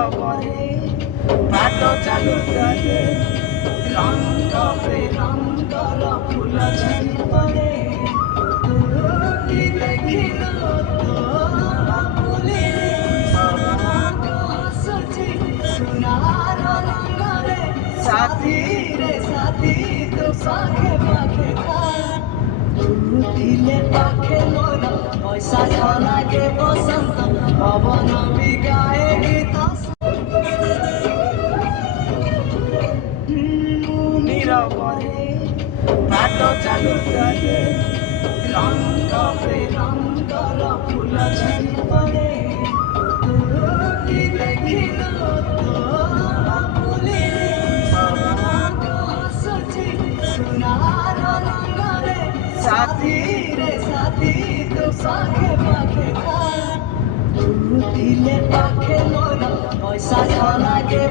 নীরবরে but চালু থাকে রঙ্গ বেরঙ্গর ফুল ঝরি পড়ে কি দেখিল তো ফুলিলে সবাক আସୁଛି সোনার রঙ্গরে সাথী রে সাথী তো পাখে পাখে উঠিলে পাখে মোর পয়সা লাগে বসন্ত পবন বিগায়ে গীত নীরবরে বাট চালু থাকে রঙ্গ বেরঙ্গর ফুল ঝরি পড়ে কি দেখিল তো ফুলিলে সবাক আସୁଛି সোনার রঙ্গরে সাথী রে সাথী তো পাখে পাখে উঠিলে পাখে মোর পয়সা লাগে